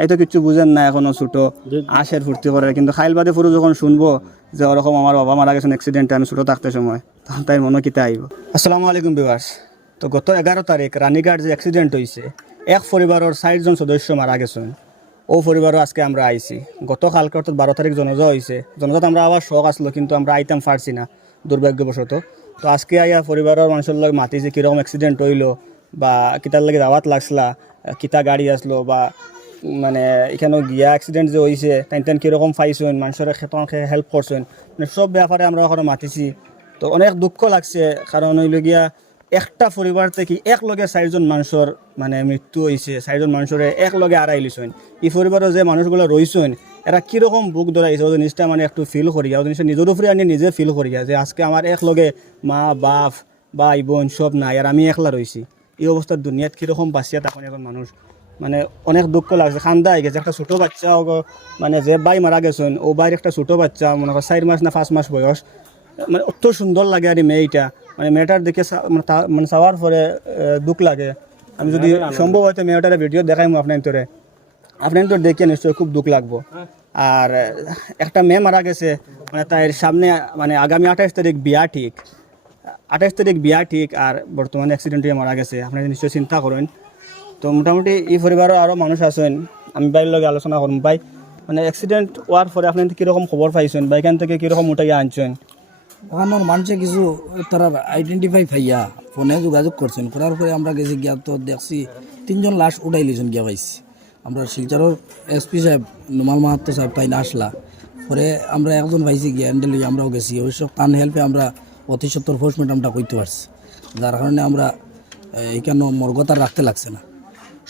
তাই তো কিছু বুঝেন না এখনও ছোটো। আশের ফুর্তি করে। কিন্তু খাইল বাদে ফুরু যখন শুনব যে ওরকম আমার বাবা মারা গেছেন অ্যাক্সিডেন্টে আমি ছোটো থাকতে সময় তখন তাই মনে কিতা আইব। আসসালামু আলাইকুম বিবাস তো গত এগারো তারিখ রানীঘাট যে অ্যাক্সিডেন্ট হয়েছে এক পরিবারের ষাটজন সদস্য মারা গেছেন। ও পরিবারও আজকে আমরা আইছি। গত কালকে অর্থাৎ বারো তারিখ জনজা হয়েছে জনজাত আমরা আবার শখ আসলো কিন্তু আমরা আইতাম পারছি না দুর্ভাগ্যবশত। তো আজকে আইয়া পরিবারের মানুষের লগে মাতিছে কীরকম অ্যাক্সিডেন্ট হইল বা কিতার লাগে দাওয়াত লাগছিলা কিতা গাড়ি আসলো বা মানে এখানে গিয়া অ্যাক্সিডেন্ট যে হয়েছে তাই তেন কীরকম পাইছেন মানুষের ক্ষেত্রে হেল্প করছেন মানে সব ব্যাপারে আমরা ওখানে মাতিছি। তো অনেক দুঃখ লাগছে কারণ হইল গিয়া একটা পরিবার থেকে একলগে চাৰিজন মানুষের মানে মৃত্যু হয়েছে চাৰিজন মানুষের একলগে আড়াই লিছেন। এই পরিবারের যে মানুষগুলো রয়েছেন এরা কীরকম বুক ধরাইছে ওই জিনিসটা মানে একটু ফিল করিয়া, ওই জিনিসটা নিজের উপরে আনি নিজে ফিল করিয়া, যে আজকে আমার একলগে মা, বাপ, ভাই, বোন সব নাই, আর আমি একলা রয়েছি এই অবস্থার দুনিয়াত কীরকম বাঁচিয়া তখন এখন মানুষ। মানে অনেক দুঃখ লাগছে। খান্দা হয়ে গেছে। একটা ছোটো বাচ্চা মানে যে বাই মারা গেছেন ও বাইর একটা ছোটো বাচ্চা মনে করো চার মাস না পাঁচ মাস বয়স। মানে অত সুন্দর লাগে আর মেয়েটা। মানে মেয়েটার দেখে মানে মানে চাওয়ার পরে দুঃখ লাগে। আমি যদি সম্ভব হয়তো মেয়েটার ভিডিও দেখাইমু আপনার তোরে আপনার তো দেখে নিশ্চয়ই খুব দুঃখ লাগবো। আর একটা মেয়ে মারা গেছে মানে তার সামনে মানে আগামী আঠাশ তারিখ বিয়া ঠিক। আঠাশ তারিখ বিয়া ঠিক আর বর্তমানে অ্যাক্সিডেন্টে মারা গেছে। আপনারা নিশ্চয়ই চিন্তা করেন। তো মোটামুটি এই পরিবারের আরও মানুষ আছেন। আমি বাইরের লগে আলোচনা করুন ভাই। মানে অ্যাক্সিডেন্ট হওয়ার পরে আপনি কীরকম খবর পাইছেন? বা এখান থেকে কীরকম উঠাইয়া আনছেন? ওখানোর মানুষে কিছু তারা আইডেন্টিফাই পাইয়া ফোনে যোগাযোগ করছেন করার পরে আমরা গেছি গিয়া, তো দেখছি তিনজন লাশ উঠাই লিছেন গিয়া পাইছি। আমরা শিলচরের এসপি সাহেব, নুমাল মাহাত্ম সাহেব, তাই আসলা পরে আমরা একজন পাইছি গিয়া হ্যান্ডেল আমরাও গেছি। অবশ্য কান হেল্পে আমরা অতি সত্তর পোস্টমেন্ট করতে পারছি। যার কারণে আমরা এখানে মর্গতা রাখতে লাগছে না।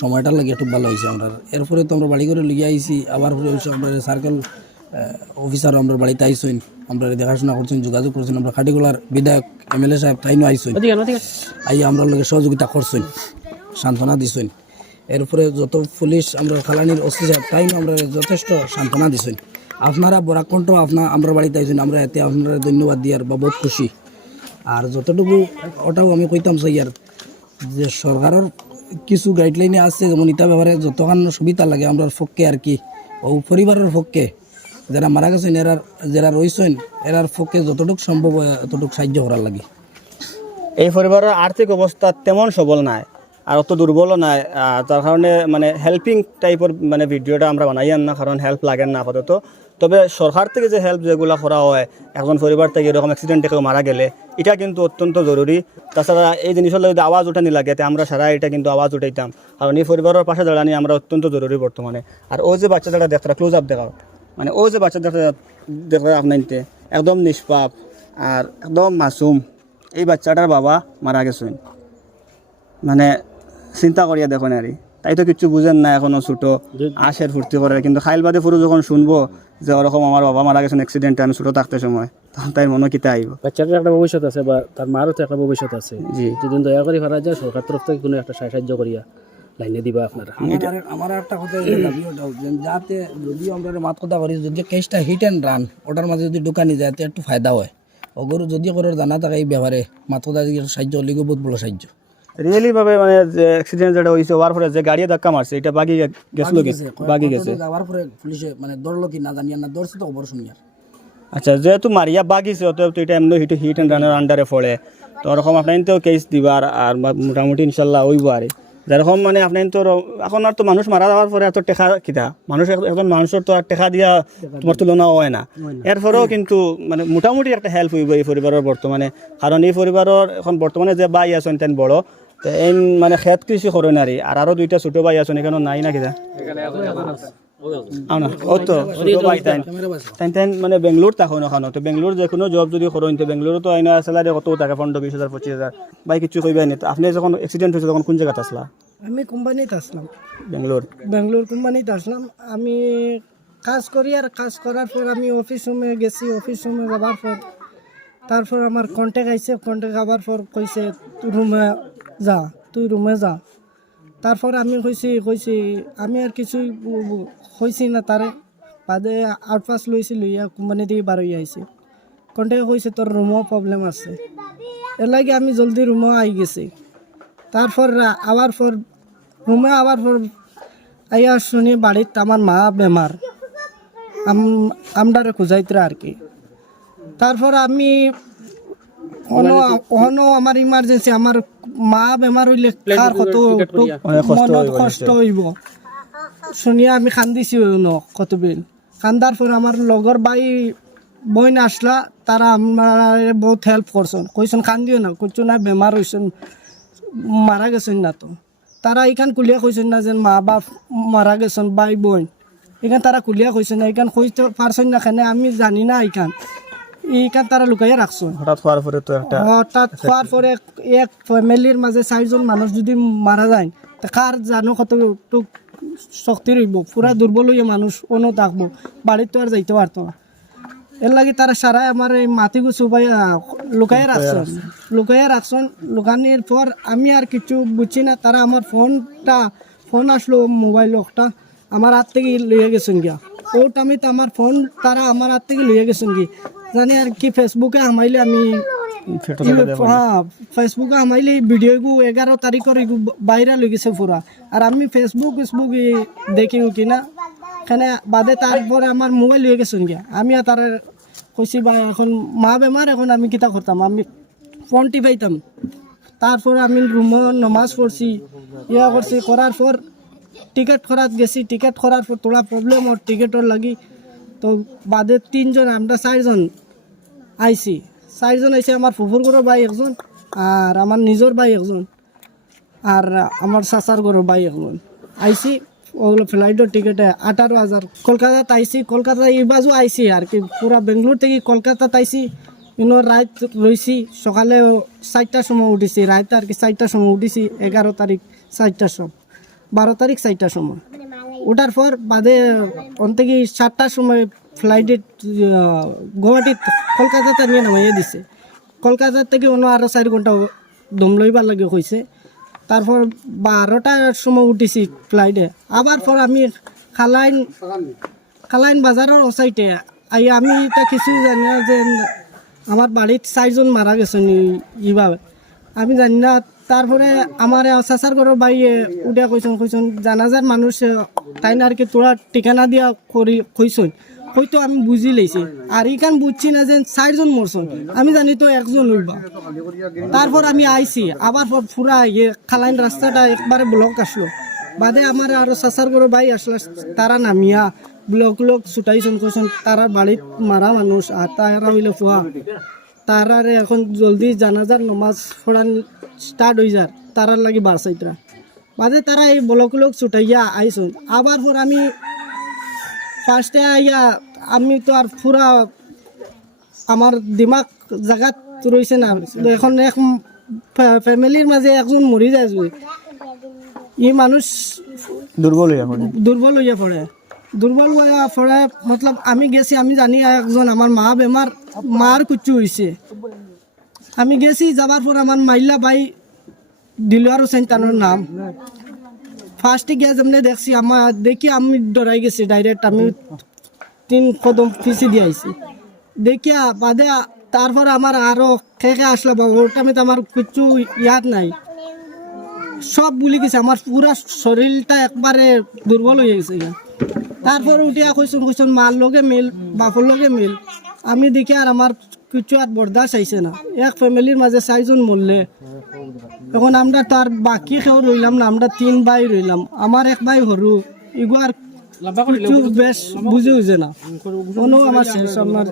সময়টার লাগে একটু ভালো হয়েছে আমরা এরপরে তো আমরা বাড়ি করে লিয়ে আইছি আবার আমরা সার্কেল অফিসার আমরা বাড়িতে আইসইন আমরা দেখাশোনা করছেন যোগাযোগ করছেন আমরা খাটিগুলার বিধায়ক এমএলএ সাহেব তাইনও আইসইন। আই আমরা লগে সহযোগিতা করছেন সান্ত্বনা দিছেন এরপরে যত পুলিশ আমরা খালানির ওসি সাহেব তাইনও আমরা যথেষ্ট সান্ত্বনা দিছেন আপনারা বরাকণ্ঠ আপনার আমরা বাড়িতে আইসেন আমরা এতে আপনারা ধন্যবাদ দিয়ার বা বহুত খুশি। আর যতটুকু ওটাও আমি কইতাম সাইয়ার যে সরকারের কিছু গাইডলাইনে আছে, যেমন ইটা ব্যাপারে যতখান সুবিধা লাগে আমরা পক্ষে আর কি। ও পরিবারের পক্ষে, যারা মারা গেছেন এরার যারা রয়েছেন, এরার পক্ষে যতটুকু সম্ভব ততটুকু সাহায্য করার লাগে। এই পরিবারের আর্থিক অবস্থা তেমন সবল নাই, আর অত দুর্বলও নাই তার কারণে মানে হেল্পিং টাইপের মানে ভিডিওটা আমরা বানাই না, কারণ হেল্প লাগেন না আপাতত। তবে সরকার থেকে যে হেল্প যেগুলো করা হয়, একজন পরিবার থেকে এরকম অ্যাক্সিডেন্টে কেউ মারা গেলে, এটা কিন্তু অত্যন্ত জরুরি। তাছাড়া এই জিনিসের যদি আওয়াজ উঠানি লাগে আমরা সারা এটা কিন্তু আওয়াজ উঠাইতাম। কারণ এই পরিবারের পাশে দাঁড়ানি আমরা অত্যন্ত জরুরি বর্তমানে। আর ও যে বাচ্চা দাঁড়া দেখতে ক্লোজ আপ দেখাও। মানে ও যে বাচ্চা দেখা দেখা আপনাইতে একদম নিষ্পাপ আর একদম মাসুম। এই বাচ্চাটার বাবা মারা গেছেন। মানে চিন্তা করিয়া দেখুন আর। তাই তো কিছু বুঝেন না এখনও ছোটো। আশের ফুর্তি করে। কিন্তু খাইল বাদে ফুরু যখন শুনব যে ওরকম আমার বাবা মারা গেছেন অ্যাক্সিডেন্টে আমি ছোটো থাকতে সময় তখন তাই মনে কিতা আইব। বাচ্চাটার একটা ভবিষ্যৎ আছে বা তার মারও তো একটা ভবিষ্যৎ আছে। জি। যদি দয়া করে করা যায় সরকার তরফ থেকে কোনো একটা সাহায্য করিয়া লাইনে দিবা আপনারা। আমার আমার একটা কথা যাতে যদি আমরা মাত কথা করি যদি কেসটা হিট অ্যান্ড রান ওটার মাঝে যদি ঢুকানি যায় তো একটু ফায়দা হয়। ওগুলো যদি করে জানা থাকে এই ব্যাপারে মাত কথা সাহায্য হলে বহুত বড় সাহায্য। রিয়েলি ভাবে মানে যে অ্যাক্সিডেন্ট যেটা হয়েছে হওয়ার পরে যে গাড়ি ধাক্কা মারছে এটা বাগি গেছিল বাগি গেছে যাওয়ার পরে পুলিশে মানে দৌড়লো কি না জানি না দৌড়ছে তো খবর শুনি আচ্ছা যেহেতু মারিয়া বাগিছে অতএব তো এটা এমনি হিট হিট অ্যান্ড রানের আন্ডারে পড়ে। তো ওরকম আপনার তো কেস দিবার আর মোটামুটি ইনশাল্লাহ হইব আর। যেরকম মানে আপনার তো এখন আর তো মানুষ মারা যাওয়ার পরে এত টেকা কিতা? মানুষ একজন মানুষের তো আর টেকা দিয়া তোমার তুলনা হয় না। এরপরেও কিন্তু মানে মোটামুটি একটা হেল্প হইব এই পরিবারের বর্তমানে। কারণ এই পরিবারের এখন বর্তমানে যে বাই আছেন তেন বড় তো এই মানে খেত কৃষি করেন আর আর আরও দুইটা ছোটো বাই আছেন এখানে নাই না ভাই তাই মানে বেঙ্গলোর তখন ওখানে তো বেঙ্গলোর যে কোনো জব যদি করেন তো বেঙ্গলোরও তো আইনা স্যালারি কত থাকে পনেরো বিশ হাজার পঁচিশ হাজার বাই কিছু কইবেন তো আপনি যখন অ্যাক্সিডেন্ট হয়েছে তখন কোন জায়গাতে আসলা আমি কোম্পানিতে আসলাম বেঙ্গলোর বেঙ্গলোর কোম্পানিতে আসলাম আমি কাজ করি আর কাজ করার পর আমি অফিস রুমে গেছি অফিস রুমে যাবার পর তারপর আমার কন্ট্যাক্ট আইছে কন্ট্যাক্ট আবার পর কইছে রুমে যা, তুই রুমে যা। তারপর আমি কইছি কইছি, আমি আর কিছুই কইছি না তারে। বাদে আউটপাস লইছি, লইয়া কোম্পানি দিয়ে বার হইয়া আইছি। কন্ট্যাক্ট কইছে, তোর রুমও প্রবলেম আছে। এর লাগে আমি জলদি রুমও আই গেছি। তারপর আবার পর রুমে আবার পর আইয়া শুনি বাড়িত আমার মা বেমার। আম- আমরারে খুঁজাইতরা আর কি। তারপর আমি অনো আমার ইমার্জেন্সি আমার মা বেমার হইলে কার কত মনত কষ্ট হইব। শুনিয়া আমি কান্দিছি ন কতবিল কান্দার পর আমার লগর বাই বইন আসলা তারা আমার বহুত হেল্প করছেন কইছেন কান্দিও না কইছো না বেমার হইছেন মারা গেছেন না তো। তারা এখান কুলিয়া কইছেন না যে মা বাপ মারা গেছেন বাই বোন এখান তারা কুলিয়া কইছেন না এখান কইতে পারছেন না কেন আমি জানি না এখান এইখান তারা লুকাইয়া রাখছেন হঠাৎ হওয়ার পরে তো একটা হঠাৎ হওয়ার পরে এক ফ্যামিলির মাঝে চারজন মানুষ যদি মারা যায় তা কার জানো কতটুকু শক্তি রইব পুরা দুর্বল হইয়া মানুষ অন্য থাকব বাড়িতে তো আর যাইতে পারতো না। এর লাগে তারা সারা আমার এই মাটি গুছু পাই লুকাইয়া রাখছেন লুকাইয়া রাখছেন লুকানির পর আমি আর কিছু বুঝছি না তারা আমার ফোনটা ফোন আসলো মোবাইল একটা। আমার হাত থেকে লইয়া গেছেন গিয়া। ও টাইমে আমার ফোন তারা আমার হাত থেকে লইয়া গেছেন কি জানি আর কি ফেসবুকে হামাইলে আমি হ্যাঁ ফেসবুকে আমাইলে ভিডিও গু এগারো তারিখের বাইরে লই গেছে পুরা। আর আমি ফেসবুক ফেসবুক দেখি কিনা এখানে বাদে তারপরে আমার মোবাইল লয়ে গেছেন গিয়া আমি আর তার কইছি বা এখন মা বেমার এখন আমি কিতা করতাম? আমি ফোন টিপাইতাম তারপর আমি রুমে নমাজ পড়ছি ইয়া করছি। করার পর টিকিট করাত গেছি। টিকিট করার পর তোলা প্রবলেম ওর টিকিটর লাগি। তো বাদে তিনজন আমরা চারজন আইসি চারজন আইসি আমার ফুফুর ঘরের ভাই একজন আর আমার নিজের ভাই একজন আর আমার চাচার ঘরের ভাই একজন। আইসি ওগুলো ফ্লাইটের টিকিটে আঠারো হাজার কলকাতাত আইসি কলকাতা এই বাজু আইসি আর কি পুরা বেঙ্গলোর থেকে কলকাতাত আইসি ইনো রাত রইছি সকালে চারটার সময় উঠিছি রাত আর কি চারটার সময় উঠিছি এগারো তারিখ চারটার সময় বারো তারিখ চারটার সময়। ওঠার পর বাদে ওন থেকে সাতটার সময় ফ্লাইটে গুয়াহাটিত কলকাতাতে নিয়ে নামাইয়ে দিছে। কলকাতা থেকে অন্য আরও চার ঘণ্টা দম লইবার লাগে কইছে। তারপর বারোটার সময় উঠিছি ফ্লাইটে। আবার পর আমি খালাইন খালাইন বাজারের ওসাইটে আই আমি এটা কিছু জানি না যে আমার বাড়ির চারজন মারা গেছেন ই- ইভাবে আমি জানি না, তারপরে আমার চাচার ঘরের বাইয়ে উঠে কইছেন কইছেন, জানাজার মানুষ তাই না আর কি তোরা ঠিকানা দিয়া করি কইছেন হয়তো আমি বুঝি লাইছি আর ইখান বুঝছি না যে চারজন মরছেন আমি জানি তো একজন হইবা। তারপর আমি আইছি আবার পর ইয়ে খালাইন রাস্তাটা একবারে ব্লক আসলো বাদে আমার আরও চাচার করে ভাই আসলো তারা নামিয়া ব্লক লোক ছুটাইছেন কইছেন তারা বাড়িত মারা মানুষ আর তারা হইলে ফুয়া তারারে এখন জলদি জানাজার নমাজ পড়ান স্টার্ট হয়ে যার তারার লাগি বারসাইতরা বাদে তারা এই ব্লক লোক ছুটাইয়া আইসুন আবার পর আমি ফার্স্টে আইয়া আমি তো আর পুরা আমার দিমাগ জায়গাত রয়েছে না। এখন এক ফ্যামিলির মাঝে একজন মরি যায় ই মানুষ দুর্বল হয়ে পড়ে দুর্বল হইয়া পড়ে দুর্বল হইয়া পড়ে মতলব আমি গেছি আমি জানি একজন আমার মা বেমার মার কুচু হয়েছে আমি গেছি যাবার পর আমার মাইলা ভাই দিলওয়ার হোসেন তানোর নাম। ফার্স্টে গিয়ে যেমনি দেখছি আমার দেখি আমি ডরাই গেছি ডাইরেক্ট আমি তিন কদম পিছিয়ে দিয়ে আইছি। দেখিয়া বাদে তারপর আমার আরও খেয়ে আসলো বাবা ওটা আমি তো আমার কিছু ইয়াদ নাই। সব ভুলে গেছে, আমার পুরা শরীরটা একবারে দুর্বল হয়ে গেছে। তারপর উঠিয়া কইসুন কইসুন, মার লগে মিল, বাপর লগে মিল। আমি দেখি আর আমার কিছু আর বরদাস আইছে না। এক ফ্যামিলির মাঝে চারজন মরলে। এখন আমরা তার বাকি কেউ রইলাম না, আমরা তিন ভাই রইলাম। আমার এক ভাই সরু ইগো আর বেশ বুঝে হয়েছে না। কোনো আমার শেষ আমার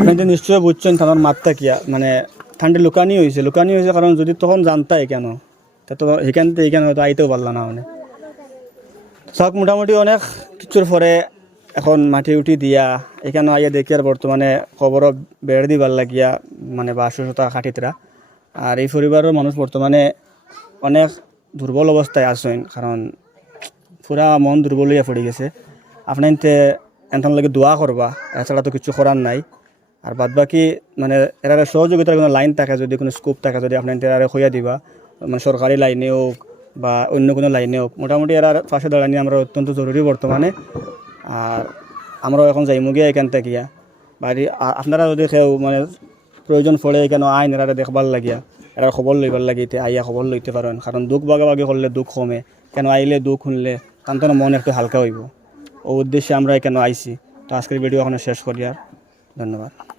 আপনি নিশ্চয় বুঝছেন তোমার মাত্রা কিয়া মানে ঠান্ডা লুকানি হয়েছে লুকানি হয়েছে কারণ যদি তখন জানতাই কেন, তা তো সেখান থেকে এখানে হয়তো আইতেও পারলা না মানে। সব মোটামুটি অনেক কিছুর পরে এখন মাটি উঠি দিয়া, এখানে আইয়া দেখি আর বর্তমানে খবরও বেড় দিবার লাগিয়া মানে বাসতা খাটিতরা। আর এই পরিবারের মানুষ বর্তমানে অনেক দুর্বল অবস্থায় আছেন, কারণ পুরা মন দুর্বল হইয়া পড়ে গেছে। আপনার এনথান লাগে দোয়া করবা, এছাড়া তো কিছু করার নাই। আর বাদ বাকি মানে এরা সহযোগিতার কোনো লাইন থাকে, যদি কোনো স্কোপ থাকে, যদি আপনার এরা হইয়া দিবা মানে সরকারি লাইনে হোক বা অন্য কোনো লাইনে হোক, মোটামুটি এরার পাশে দাঁড়ানি আমরা অত্যন্ত জরুরি বর্তমানে। আর আমরাও এখন যাই মুগিয়া এখান থেকে গিয়া। বাড়ি আপনারা যদি কেউ মানে প্রয়োজন পড়ে এখানে আইন এরা দেখবার লাগিয়া এরা খবর লইবার লাগে এতে আইয়া খবর লইতে পারেন। কারণ দুঃখ বাগাবাগি করলে দুঃখ কমে। কেন আইলে দুঃখ শুনলে তান্তর মন একটু হালকা হইব। ও উদ্দেশ্যে আমরা এখানে আইছি। তো আজকের ভিডিও এখন শেষ করি আর। ধন্যবাদ।